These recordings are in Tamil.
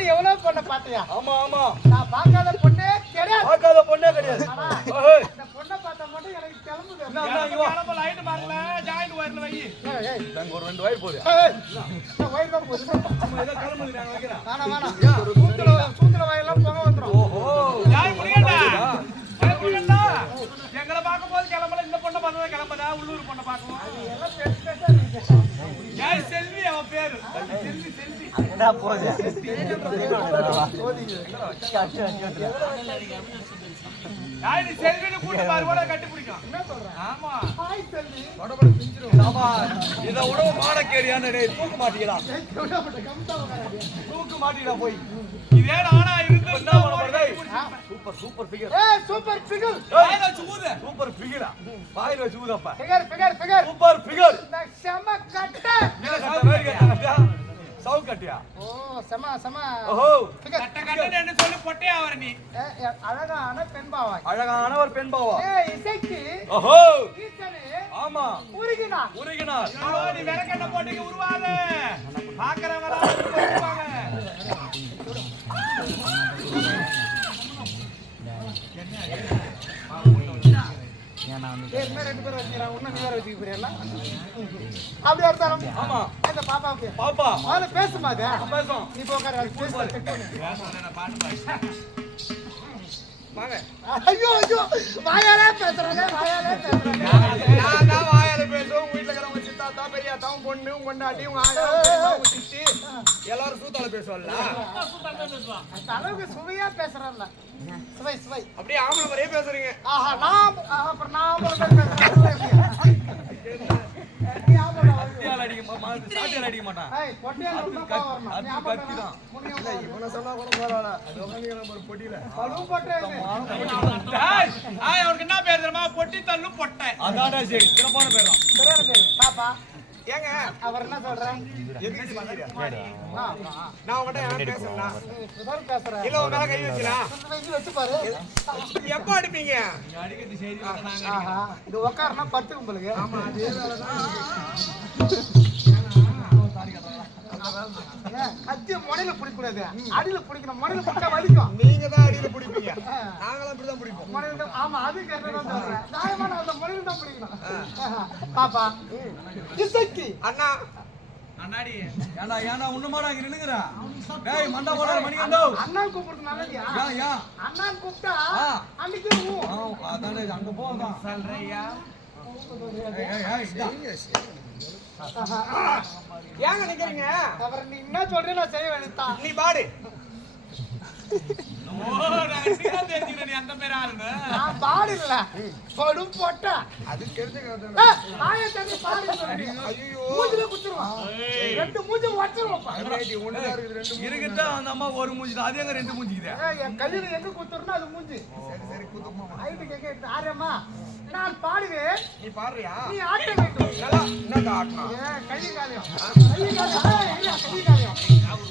நீ எவ்வளவு பொண்ணை பாத்தியா? ஆமா ஆமா. நான் பார்க்காத பொண்ணே கிடையாது. பார்க்காத பொண்ணே கிடையாது. இந்த பொண்ணை பார்த்தா மட்டும் எனக்கு கிளம்புது. கிளம்ப லைட் மாறல ஜாயிண்ட் வயர்ல வை. தங்க ஒரு 2 வயர் போடு. இந்த வயர் தான் போகுது. நம்ம ஏதோ கிளம்புது நாங்க வைக்கிறோம். வேணாம். சூத்துல வயர்லாம் போக வந்துரும். ஓஹோ. ஜாய் முடியடா. முடியடா. எங்களை பாக்கும்போது கிளம்பல இந்த பொண்ணை பார்த்தா கிளம்பதா உள்ளூர் பொண்ணை பாக்கணும். எல்லாம் பேச ஜாய் செல்வி அவ பேரு. செல்வி. என்ன போகுது? ஜாய் நீ செல்வின்னு கூட்டி பாரு கூட கட்டி பிடிக்கும். என்ன சொல்றேன்? ஆமா. ஹாய் செல்வி. உடம்புல பிஞ்சிரும். ஆமா. இத உடம்பு மாடக்கேடியானே டேய் தூக்கு மாட்டீங்களா? தூக்கு மாட்டீடா போய். இதே நானா இருந்து என்ன பண்ணறதே? Super figure. ஏய் சூப்பர் ஃபிகர். வாயில சூது. சூப்பர் ஃபிகரா. வாயில சூதப்பா. ஃபிகர். Super figure. இந்த செம கட்ட. என்ன கட்டா? சவு கட்டியா? ஓ செம. ஓஹோ. கட்டன்னு சொல்லி பொட்டையா வர நீ. அழகான பெண் பாவாய். அழகான ஒரு பெண் பாவா. ஏய் இசைக்கு. ஓஹோ. ஈசனே. ஆமா. உருகினார். நீ விளக்கெண்ண போட்டுக்கு உருவாத. பாக்குறவங்க உருவாங்க. ரெண்டு பேரும் வச்சுக்கிறான். உன்ன நீ வேற வச்சுக்க போறியா? அப்படி அர்த்தம். ஆமா. அந்த பாப்பாவுக்கு. பாப்பா. அவளை பேசுமாது. பேசும். நீ போகாத பேசு. வாங்க. ஐயோ வாயாலே பேசுறாங்க. நான் தான் வாயால பேசுறேன். உங்க வீட்ல இருக்கறவங்க சித்தாத்தா பெரியாத்தா பொண்ணு கொண்டாட்டி உங்க ஆயா உங்க சித்தி எல்லாரும் சூத்தால பேசுவாங்கல. அந்த அளவுக்கு சுவையா பேசுறல்ல. சுவை. அப்படியே ஆம்பள மாதிரியே பேசுறீங்க. ஆஹா அப்புறம் நான் பேசுறேன். சாட்டியால அடிக்க மாட்டான். ஏய் பொட்டியால ரொம்ப வரணும். அது கத்தி தான். இல்ல இவன சொன்னா கூட பரவாயில்லை. அது உங்க நம்ம பொட்டில பலூ பொட்டை. அவனுக்கு என்ன பேர் தெரியுமா? பொட்டி தள்ளு பொட்டை. அதாடா சரி. சிறப்பான பேர் தான். சரியான பேரு. பாப்பா ஏங்க அவர் என்ன சொல்றேன்? எதுக்கு பாக்குறியா? நான் உன்கிட்ட என்ன பேசறேன்னா? சுதர் பேசுறேன். இல்ல உங்க மேல கை வச்சலாம். வச்சு பாரு. எப்ப அடிப்பீங்க? அடிக்கிறது சரி நாங்க ஆஹா இது உட்கார்னா படுத்து உங்களுக்கு. ஆமா அதே வேலைதான். கத்திய முனையில பிடிக்கூடாது. அடியில பிடிக்கணும். முனையில பிடிச்சா வலிக்கும். நீங்க தான் அடியில பிடிப்பீங்க. நாங்களும் அப்படிதான் பிடிப்போம். முனையில ஆமா அது கேட்டதான் சொல்றேன். நியாயமா நான் அந்த முனையில தான் பிடிக்கணும். பாப்பா இசைக்கு அண்ணா அண்ணாடி ஏன்னா உன்னமாடா இங்க நின்னுங்கறா. டேய் மண்டா போடா மணிகண்டோ. அண்ணா கூப்பிடுறது நல்லதியா? யா அண்ணா கூப்பிட்டா அன்னைக்கு அதானே அங்க போதான். சொல்றியா? ஏங்க நிக்கிறீங்க? அவர் நீ என்ன சொல்றீ நான் செய்ய வேண்டியதான். நீ பாடு. நீ அந்த பேர் ஆளுங்க நான் பாடு இல்ல படு போட்ட அது தெரிஞ்சுக்கிறது. ஆய தண்ணி பாடு சொல்லி ஐயோ மூஞ்சில குத்துறோம். ரெண்டு மூஞ்சி வச்சிரோம். இருக்குதா அந்த அம்மா ஒரு மூஞ்சி தான். அதேங்க ரெண்டு மூஞ்சிக்குதே. என் கையில எங்க குத்துறனோ அது மூஞ்சி. சரி குத்துமா. ஐட்டு கேக்க ஆரமா நான் பாடுவேன். நீ பாடுறியா? நீ ஆட்ட வேண்டும். நல்லா என்ன ஆட்டணும்? கை காலியம். கை காலியம்.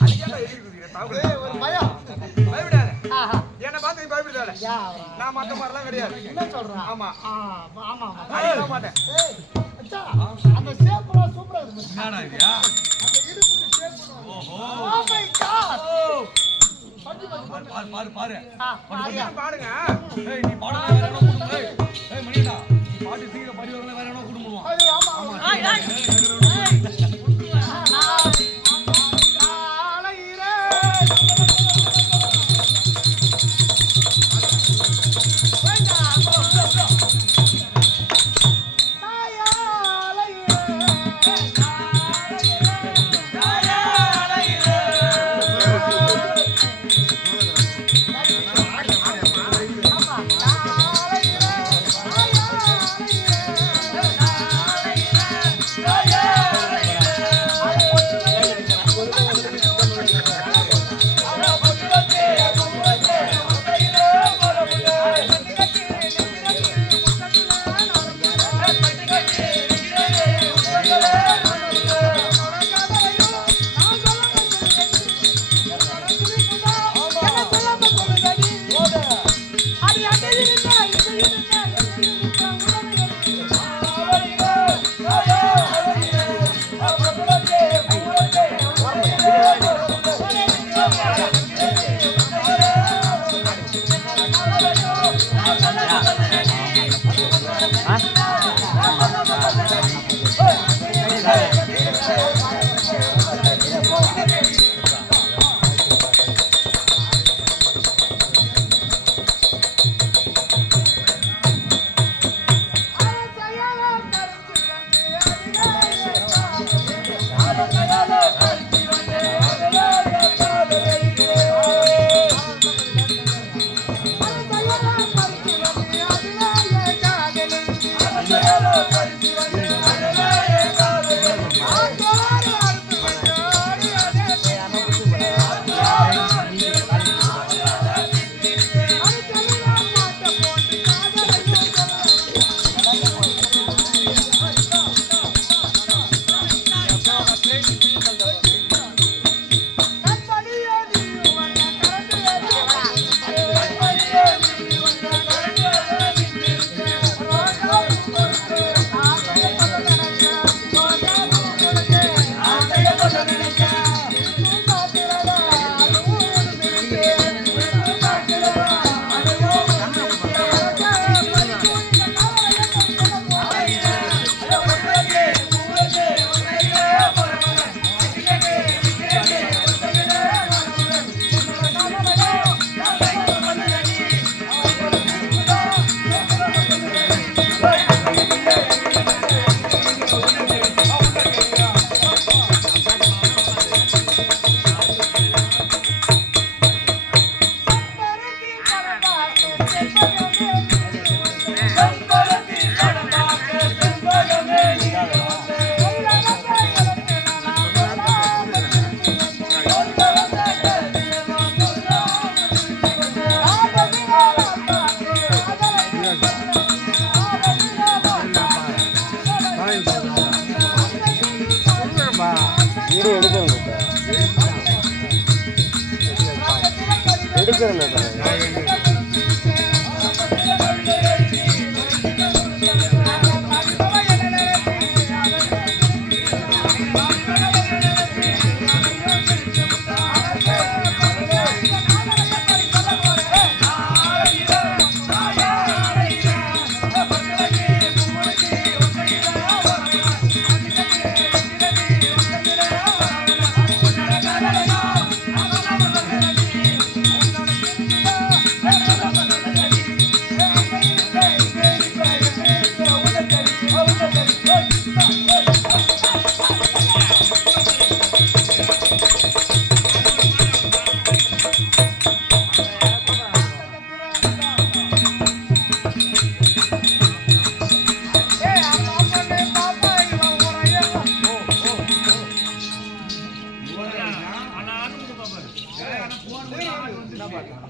அடிக்கல இருக்குது தாவு. ஒரு பயம். பயப்படாத. ஆஹா என்ன பார்த்து நீ பயப்படாத. யா நான் மத்த மாதிரிலாம் கிடையாது. என்ன சொல்றா? ஆமா ஆமா அடிக்க மாட்டேன். ஏய் அச்சா அந்த ஷேப்ல சூப்பரா இருக்கு. என்னடா இதுயா? அந்த இடுப்புக்கு ஷேப் பண்ணுவாங்க. ஓஹோ ஓ மை காட். பாரு பாடுங்க. ஏய் நீ பாடுனா வேற என்ன குடும்பம்? ஏய் மணிடா நீ பாட்டு சீக்கிரம் படி வரல வேற என்ன குடும்பம்? ஆமா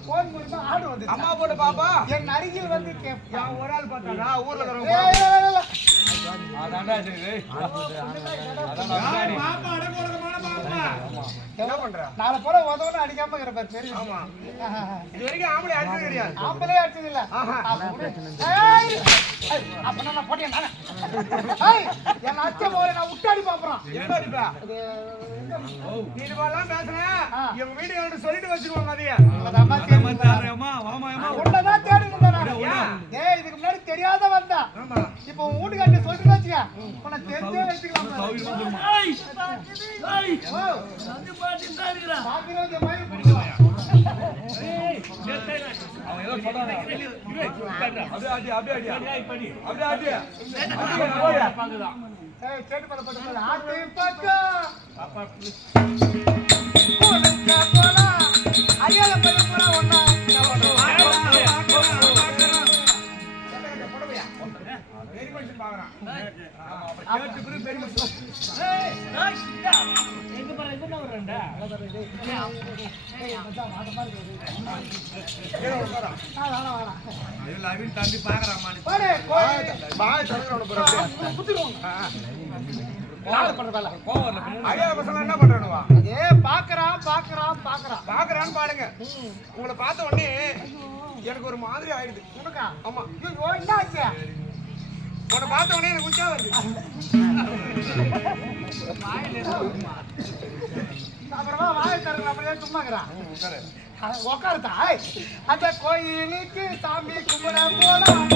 போன் மூலமா ஆடு வந்து அம்மா போட்டு பாப்பா என் அருகில் வந்து கேட்பா. நான் ஒரு ஆள் பார்த்தானா ஊர்ல ஏய், இருக்கிறவங்க ஏய், ஏய், ஏய். அதான்டா சரி பாப்பா அடங்கோடமான பாப்பா என்ன பண்ற நாளை போல உதவுன்னு அடிக்காம இருக்கிற தெரியும். ஆமா இது வரைக்கும் ஆம்பளை அடிச்சது கிடையாது ஆம்பளே அடிச்சது இல்ல. ஆஹா. ஏய், ஏய், அப்ப நான் போட்டேன் நானே. ஏய், என் அச்சை மோரை நான் விட்டாடி பாப்புறான். என்ன அடிப்பா நீ இதெல்லாம் பேசுன எங்க வீடு என்கிட்ட சொல்லிட்டு வச்சிருவாங்க அதையே உன்னதான் தேடி இருந்தேன். ஏய், இதுக்கு முன்னாடி தெரியாத வந்தா ஆமா இப்ப உன் வீட்டுக்காரர் சொல்லிட்டு வச்சுக்க உன்னை தெரிஞ்சே வச்சுக்கலாம். பாக்கிரோஜ மாதிரி பிடிக்கலாம். அவன் ஏதோ சொல்றானே ஏய், கேட்டு பாருங்க. ஆட்டு பக்கம் போனங்க போனா ஐயால போய் போனா ஒண்ணா பெரிய மனுஷன் பாக்குறான் தம்பி பாக்குறாமா பாரு பாய் சொல்றவன ஐயா பசங்க என்ன பண்றானுவா ஏ பாக்குறான் பாக்குறான்னு பாருங்க உங்களை பார்த்த உடனே எனக்கு ஒரு மாதிரி ஆயிடுது உனக்கா ஆமா ஐயோ என்னாச்சு உன்னை பார்த்த உடனே எனக்கு உச்சா வருது அப்புறமா வாயை தருங்க அப்படியே சும்மாக்குறான் உக்காருத்தா அந்த கோயிலுக்கு சாமி கும்பிட போலாம்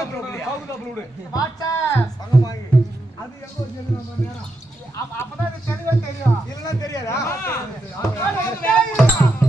சவுதாப்புல விடு. வாட்ஸ்அப். பணம் வாங்கி. அது எங்க வச்சிருக்கு நம்ம நேரம். அப்பதான் இது தெளிவா தெரியும். இல்லைன்னா தெரியாதா? டேய்,